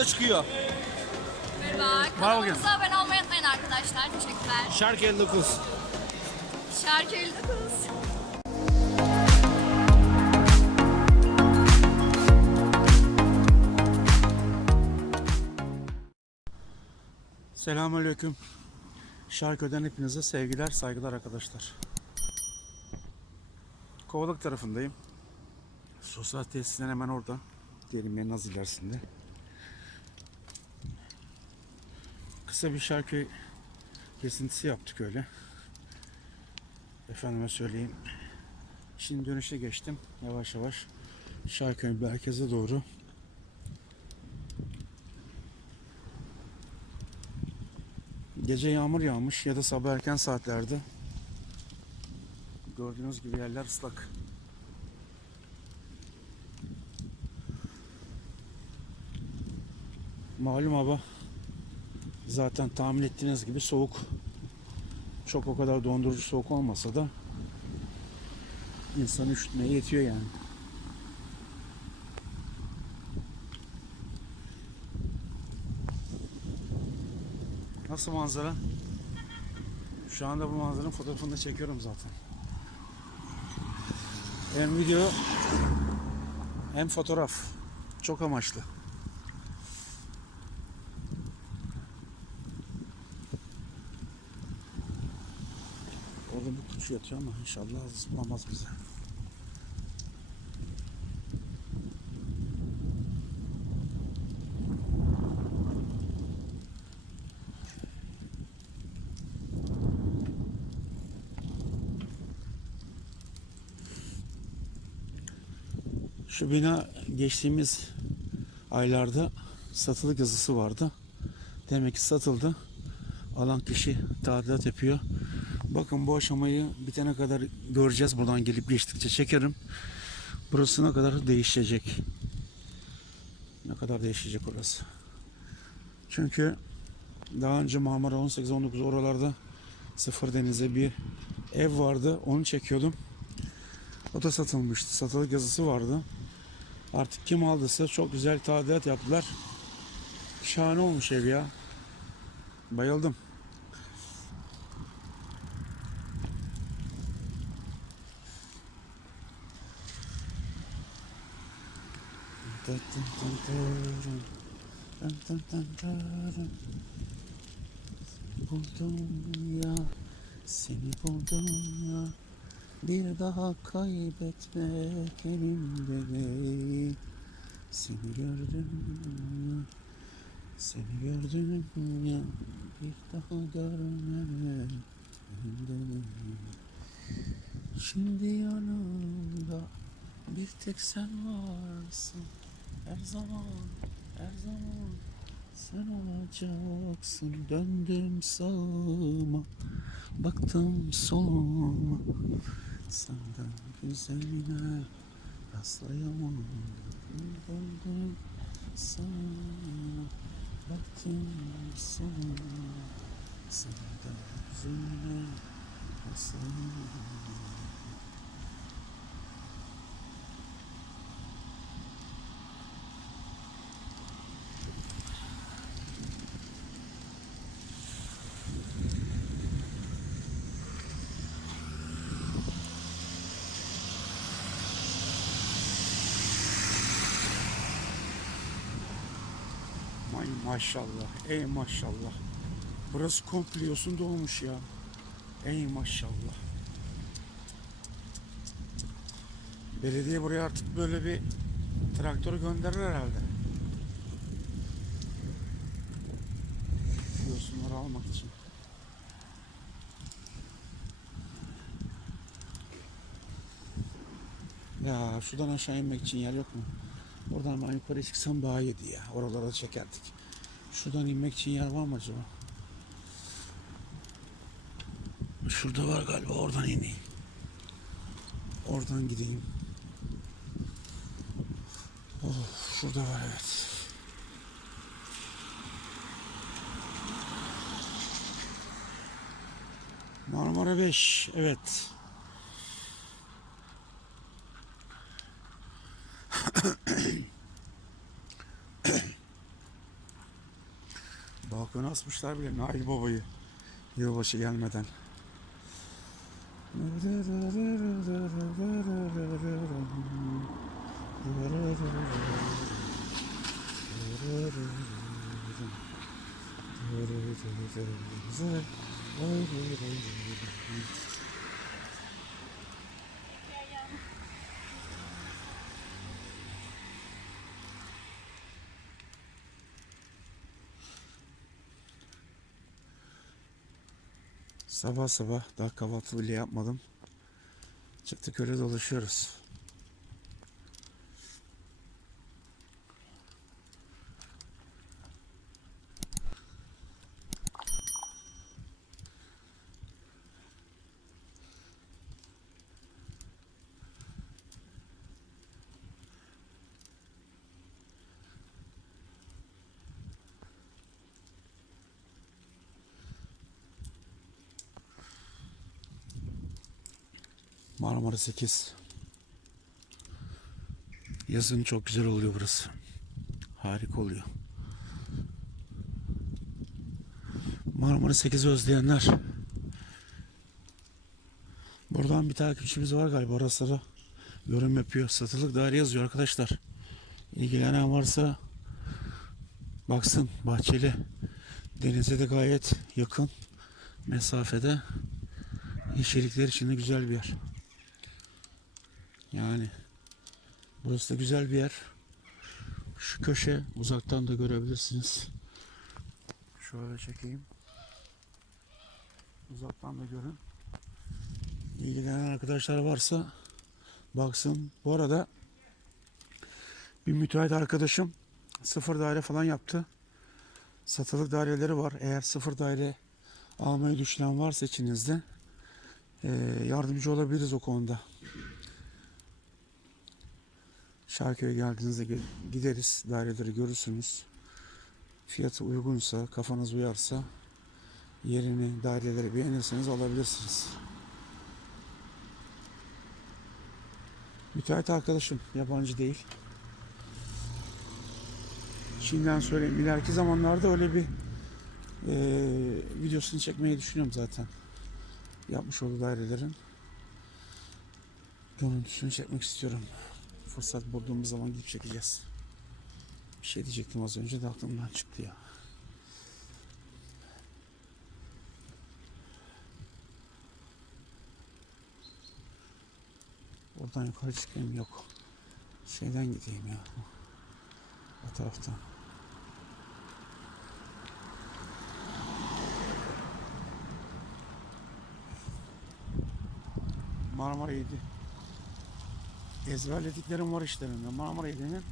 rahatlıkla çıkıyor. Merhaba. Kanalımıza abone olmayı unutmayın arkadaşlar. Teşekkürler. Şarkı 59. Şarkı 59. Selamünaleyküm. Şarköy'den hepinize sevgiler, saygılar arkadaşlar. Kovalık tarafındayım. Sosyal tesisden hemen orada. Diyelim yerin az ilerisinde. Kısa bir şarkı kesintisi yaptık öyle. Efendime söyleyeyim. Şimdi dönüşe geçtim. Yavaş yavaş Şarköy merkeze doğru. Gece yağmur yağmış ya da sabah erken saatlerde. Gördüğünüz gibi yerler ıslak. Malum hava zaten tahmin ettiğiniz gibi soğuk. Çok o kadar dondurucu soğuk olmasa da insanı üşütmeye yetiyor yani. Nasıl manzara? Şu anda bu manzaranın fotoğrafını da çekiyorum zaten. Hem video hem fotoğraf. Çok amaçlı. Orada bir yatıyor ama inşallah zıplamaz bize. Şu bina geçtiğimiz aylarda satılık yazısı vardı. Demek ki satıldı. Alan kişi tadilat yapıyor. Bakın bu aşamayı bitene kadar göreceğiz. Buradan gelip geçtikçe çekerim. Burası ne kadar değişecek. Ne kadar değişecek orası. Çünkü daha önce Marmara 18-19 oralarda sıfır denize bir ev vardı. Onu çekiyordum. O da satılmıştı. Satılık yazısı vardı. Artık kim aldıysa çok güzel tadilat yaptılar. Şahane olmuş ev ya. Bayıldım. Buldum ya, seni buldum ya. Bir daha kaybetmek elimde değil. Seni gördüm ya, seni gördüm ya. Bir daha görmemek elimde değil. Şimdi yanımda bir tek sen varsın. Her zaman, her zaman sen olacaksın. Döndüm sağıma, baktım soluma. Senden güzeline rastlayamadım. Döndüm sağıma, baktım soluma. Senden güzeline rastlayamadım. Ay maşallah, ey maşallah. Burası komple yosun dolmuş ya. Ey maşallah. Belediye buraya artık böyle bir traktörü gönderir herhalde. Yosunları almak için. Ya şuradan aşağı inmek için yer yok mu? Oradan ben yukarı çıksam daha iyiydi ya. Oralara çekerdik. Şuradan inmek için yer var mı acaba? Şurada var galiba. Oradan ineyim. Oradan gideyim. Oh, şurada var evet. Marmara 5. Evet. Balkona asmışlar bile Nail Baba'yı. Yılbaşı gelmeden. Sabah sabah daha kahvaltı bile yapmadım. Çıktık öyle dolaşıyoruz. Marmara 8. Yazın çok güzel oluyor burası. Harika oluyor. Marmara 8'i özleyenler. Buradan bir takipçimiz var galiba orası yorum yapıyor. Satılık daire yazıyor arkadaşlar. İlgilenen varsa baksın Bahçeli. Denize de gayet yakın mesafede. Yeşillikler içinde güzel bir yer. Yani burası da güzel bir yer. Şu köşe uzaktan da görebilirsiniz. Şöyle çekeyim. Uzaktan da görün. İlgilenen arkadaşlar varsa baksın. Bu arada bir müteahhit arkadaşım sıfır daire falan yaptı. Satılık daireleri var. Eğer sıfır daire almayı düşünen varsa içinizde yardımcı olabiliriz o konuda. Şarköy'e geldiğinizde ge- gideriz, daireleri görürsünüz. Fiyatı uygunsa, kafanız uyarsa yerini, daireleri beğenirseniz alabilirsiniz. Müteahhit arkadaşım, yabancı değil. Şimdiden söyleyeyim, ileriki zamanlarda öyle bir eee, videosunu çekmeyi düşünüyorum zaten. Yapmış olduğu dairelerin görüntüsünü çekmek istiyorum. Fırsat bulduğumuz zaman gidip çekeceğiz. Bir şey diyecektim az önce de aklımdan çıktı ya. Oradan yukarı çıkayım yok. Şeyden gideyim ya. O taraftan. Marmara 7. Ezberlediklerim var işlerinde. Marmara 7'nin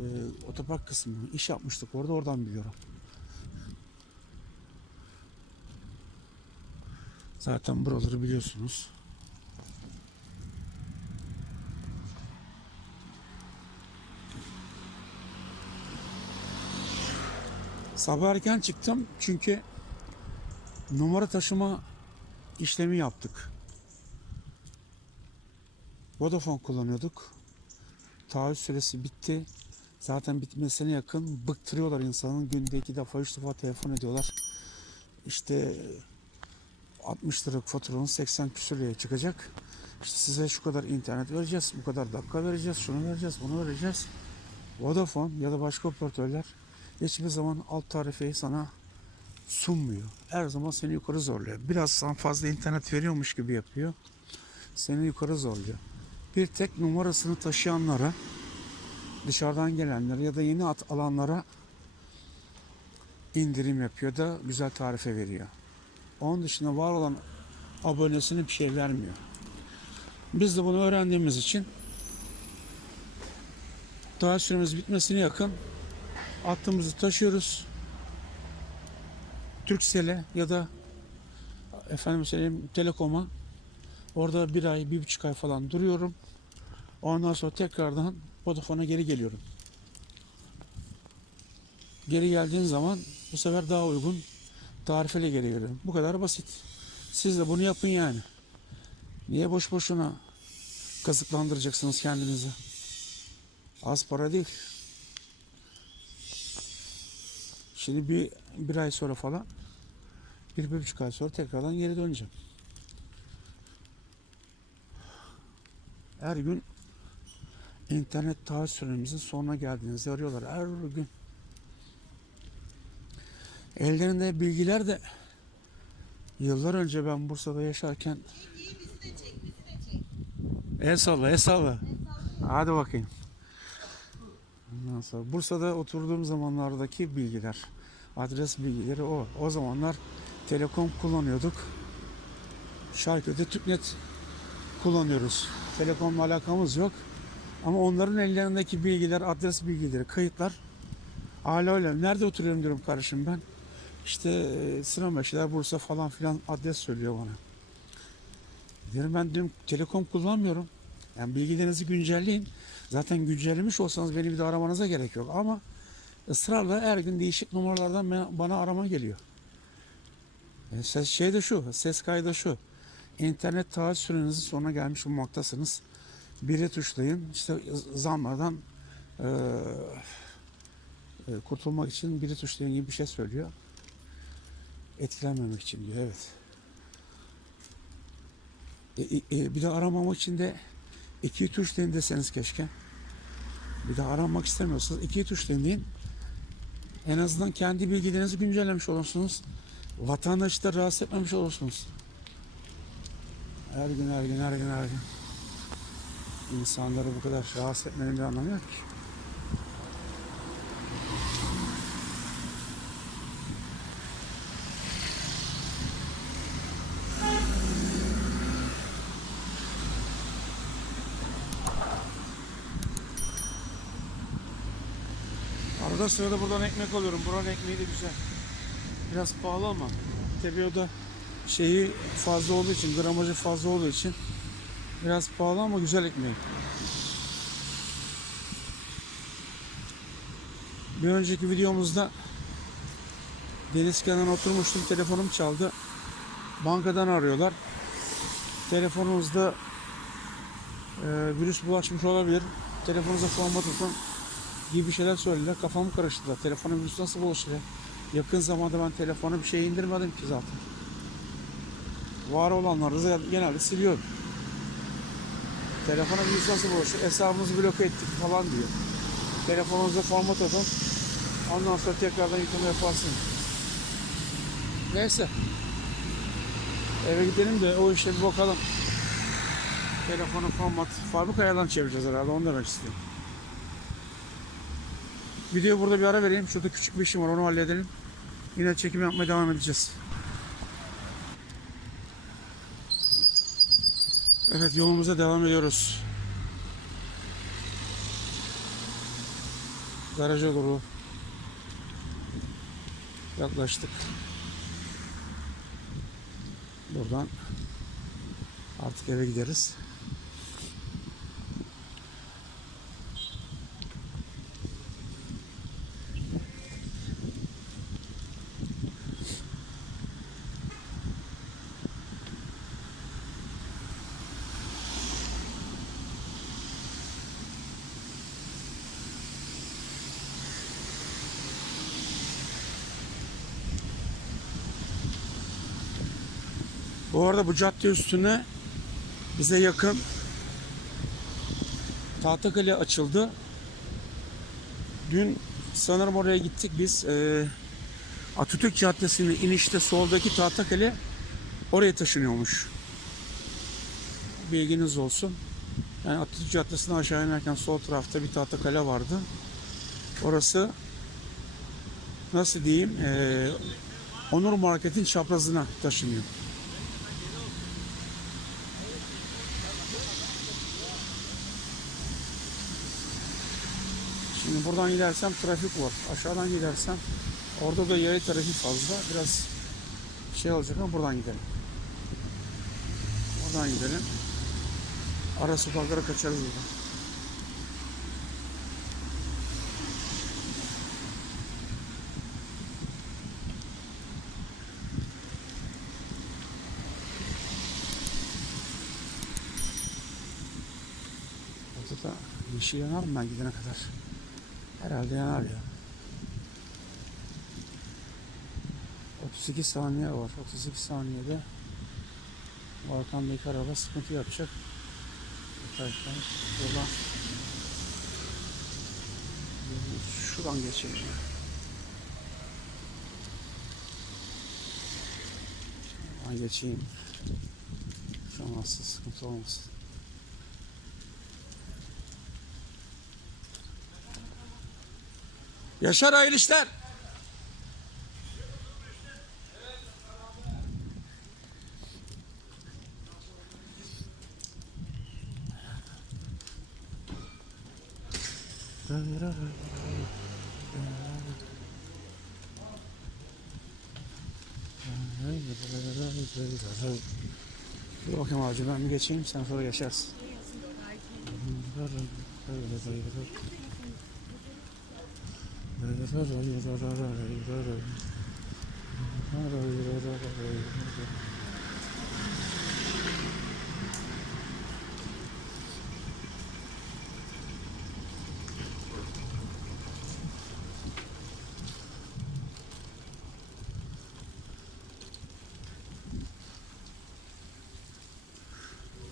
e, otopark kısmı. iş yapmıştık orada oradan biliyorum. Zaten buraları biliyorsunuz. Sabah erken çıktım çünkü numara taşıma işlemi yaptık. Vodafone kullanıyorduk. Taahhüt süresi bitti. Zaten bitmesine yakın bıktırıyorlar insanın. Günde iki defa, üç defa telefon ediyorlar. İşte 60 liralık faturanın 80 küsür çıkacak. İşte size şu kadar internet vereceğiz, bu kadar dakika vereceğiz, şunu vereceğiz, bunu vereceğiz. Vodafone ya da başka operatörler hiçbir zaman alt tarifeyi sana sunmuyor. Her zaman seni yukarı zorluyor. Biraz sana fazla internet veriyormuş gibi yapıyor. Seni yukarı zorluyor. Bir tek numarasını taşıyanlara, dışarıdan gelenlere ya da yeni at alanlara indirim yapıyor da güzel tarife veriyor. Onun dışında var olan abonesine bir şey vermiyor. Biz de bunu öğrendiğimiz için daha süremiz bitmesine yakın attığımızı taşıyoruz. Turkcell'e ya da efendim söyleyeyim Telekom'a orada bir ay, bir buçuk ay falan duruyorum. Ondan sonra tekrardan Vodafone'a geri geliyorum. Geri geldiğin zaman bu sefer daha uygun tarifeyle geri geliyorum. Bu kadar basit. Siz de bunu yapın yani. Niye boş boşuna kazıklandıracaksınız kendinizi? Az para değil. Şimdi bir, bir ay sonra falan bir, bir buçuk ay sonra tekrardan geri döneceğim. Her gün internet taahhüt süremizin sonuna geldiğinizde arıyorlar. Her gün. Ellerinde bilgiler de yıllar önce ben Bursa'da yaşarken El salla, el salla. Hadi bakayım. Ondan sonra Bursa'da oturduğum zamanlardaki bilgiler, adres bilgileri o. O zamanlar Telekom kullanıyorduk. Şarkıda Tüpnet kullanıyoruz. Telekomla alakamız yok. Ama onların ellerindeki bilgiler, adres bilgileri, kayıtlar hala öyle. Nerede oturuyorum diyorum kardeşim ben. İşte e, Sırameşler, Bursa falan filan adres söylüyor bana. Dedim ben diyorum telekom kullanmıyorum. Yani bilgilerinizi güncelleyin. Zaten güncellemiş olsanız beni bir de aramanıza gerek yok. Ama ısrarla her gün değişik numaralardan bana- bana arama geliyor. E, ses şey de şu, ses kaydı şu. İnternet taahhüt sürenizin sonuna gelmiş bulunmaktasınız. Biri tuşlayın. İşte zamlardan e, e, kurtulmak için biri tuşlayın gibi bir şey söylüyor. Etkilenmemek için diyor. Evet. E, e, e, bir de aramamak için de iki tuşlayın deseniz keşke. Bir de aramak istemiyorsanız iki tuşlayın deyin. En azından kendi bilgilerinizi güncellemiş olursunuz. Vatandaşı da rahatsız etmemiş olursunuz. Her gün her gün her gün her gün. İnsanları bu kadar rahatsız etmenin bir anlamı yok ki. Arada sırada buradan ekmek alıyorum. Buranın ekmeği de güzel. Biraz pahalı ama tabii o da şeyi fazla olduğu için, gramajı fazla olduğu için biraz pahalı ama güzel ekmeği. Bir önceki videomuzda deniz kenarına oturmuştum. Telefonum çaldı. Bankadan arıyorlar. Telefonunuzda e, virüs bulaşmış olabilir. Telefonunuza format atın gibi şeyler söylediler. Kafamı karıştırdılar. Telefona virüs nasıl bulaşır ya? Yakın zamanda ben telefona bir şey indirmedim ki zaten. Var olanları genelde siliyorum. Telefona virüs nasıl bulaşır? Hesabınızı bloke ettik falan diyor. Telefonunuza format atın. Ondan sonra tekrardan yükleme yaparsın. Neyse. Eve gidelim de o işe bir bakalım. Telefonu format fabrikadan çevireceğiz herhalde onu demek istiyorum. Videoyu burada bir ara vereyim. Şurada küçük bir işim var onu halledelim. Yine çekim yapmaya devam edeceğiz. Evet yolumuza devam ediyoruz. Garaja doğru yaklaştık. Buradan artık eve gideriz. Bu cadde üstüne bize yakın Tahtakale açıldı. Dün sanırım oraya gittik biz. Ee, Atatürk Caddesi'nin inişte soldaki Tahtakale oraya taşınıyormuş. Bilginiz olsun. Yani Atatürk Caddesi'ne aşağı inerken sol tarafta bir Tahtakale vardı. Orası nasıl diyeyim ee, Onur Market'in çaprazına taşınıyor. Şimdi buradan gidersem trafik var. Aşağıdan gidersem orada da yaya trafik fazla. Biraz şey olacak ama buradan gidelim. Buradan gidelim. Ara sokaklara kaçarız buradan. Orada da yeşil yanar mı ben gidene kadar? Herhalde yanar ya. 32 saniye var. 32 saniyede arkamdaki araba sıkıntı yapacak. Arkadaşlar yola şuradan geçeyim. Şuradan geçeyim. Şanslı sıkıntı olmasın. Yaşar hayırlı işler. Dur bakayım abicim ben bir geçeyim sen sonra geçersin.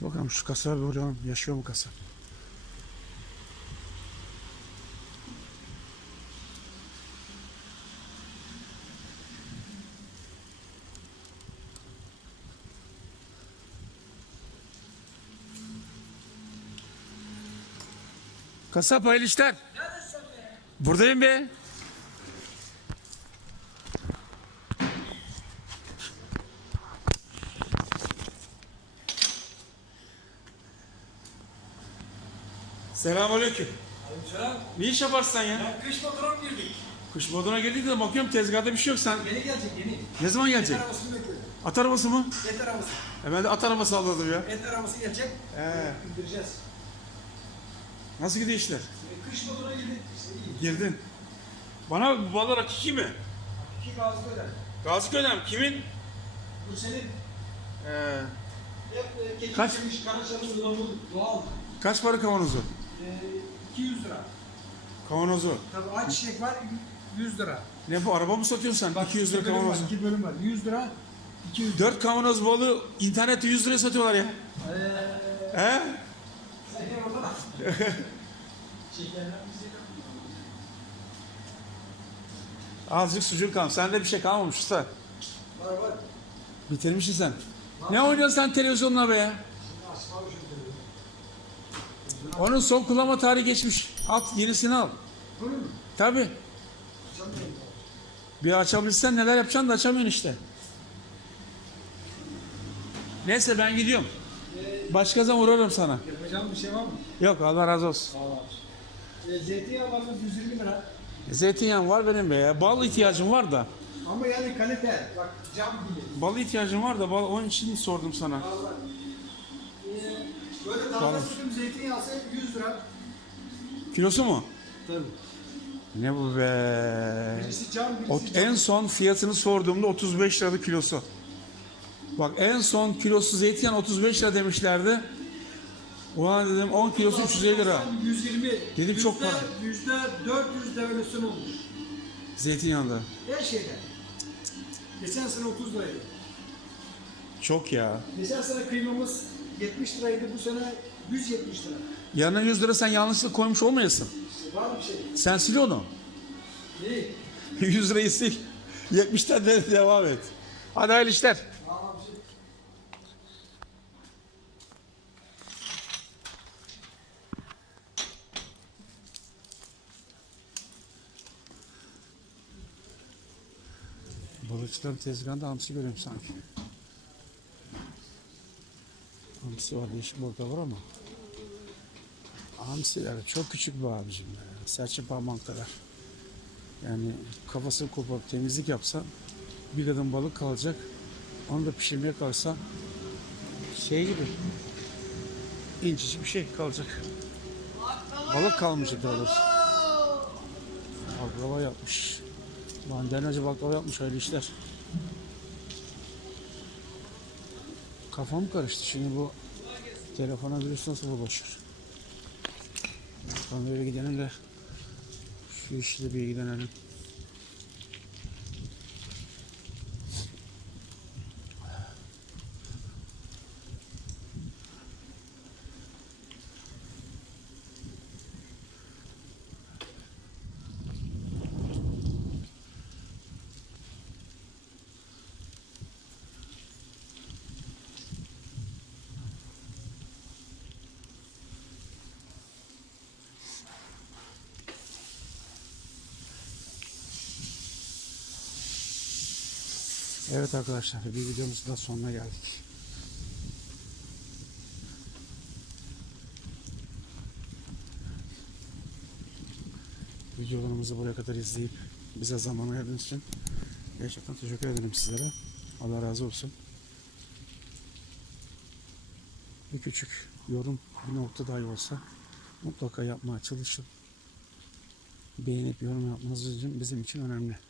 Bakalım şu kasa bir uğrayalım. Yaşıyor mu kasa? Kasap hayırlı işler. Buradayım be. Selamünaleyküm. Selam. Ne iş yaparsın sen ya? Ya kış mı girdik? Kuş moduna geldik de bakıyorum tezgahta bir şey yok sen. Yeni gelecek yeni. Ne zaman Et gelecek? arabasını bekliyorum. At arabası mı? Et arabası. E ben de at arabası aldım ya. Et arabası gelecek. Ee, Indireceğiz. Nasıl gidiyor işler? E, kış motora girdik. Girdin. Bana bu balık hakiki mi? İki gazı öder. Gaziköy'den kimin? Bu senin. Ee, Hep e, Kaç? karaçalı doğal. doğal. kaç para kavanozu? E, 200 lira. Kavanozu. Tabii ayçiçek var 100 lira. Ne bu araba mı satıyorsun sen? 200 lira var, kavanozu. İki bölüm var. 100 lira. 200 lira. 4 kavanoz balığı internette 100 liraya satıyorlar ya. Eee He? Azıcık sucuk kalmış. Sende bir şey kalmamış usta. Var var. Bitirmişsin sen. Ne oynuyorsun sen televizyonla be ya? Onun son kullanma tarihi geçmiş. At yenisini al. Bunu mu? Tabi. Açamıyorum. Bir açabilsen neler yapacaksın da açamıyorsun işte. Neyse ben gidiyorum. Başka zaman uğrarım sana. Yapacağım bir şey var mı? Yok Allah razı olsun. Abi. E, zeytinyağlarımız 120 lira. Zeytinyağım var benim be ya. Bal ihtiyacım var da. Ama yani kalite. Bak cam gibi. Bal ihtiyacım var da bal, onun için sordum sana. Vallahi. Ee, böyle Tamam. taze sütüm zeytinyağı 100 lira. Kilosu mu? Tabii. Ne bu be? Birisi cam, birisi O, cam. en son fiyatını sorduğumda 35 liradı kilosu. Bak en son kilosu zeytinyağı 35 lira demişlerdi. Ulan dedim 10 kilosu 350 lira. 120. Dedim çok Yüzde- para. Yüzde 400 devalüasyon olmuş. Zeytinyağında. Her şeyde. Geçen sene 30 liraydı. Çok ya. Geçen sene kıymamız 70 liraydı. Bu sene 170 lira. Yanına 100 lira sen yanlışlıkla koymuş olmayasın. İşte var bir şey. Sen sil onu. İyi. 100 lirayı sil. 70'ten de devam et. Hadi hayırlı işler. Balıkçıların tezgahında hamsi görüyorum sanki. Hamsi var, değişik balıklar var ama. Hamsiler çok küçük bir abicim. ya. Serçe parmağım kadar. Yani kafasını koparıp temizlik yapsa bir kadın balık kalacak. Onu da pişirmeye kalksa şey gibi incecik bir şey kalacak. Balık kalmayacak daha doğrusu. Baklava yapmış. Mandalina baklava yapmış hayırlı işler. Kafam karıştı şimdi bu telefona virüs nasıl bulaşır? Ben böyle gidelim de şu işle bir ilgilenelim. Evet arkadaşlar bir videomuzun da sonuna geldik. Videolarımızı buraya kadar izleyip bize zaman ayırdığınız için gerçekten teşekkür ederim sizlere. Allah razı olsun. Bir küçük yorum bir nokta dahi olsa mutlaka yapmaya çalışın. Beğenip yorum yapmanız için bizim için önemli.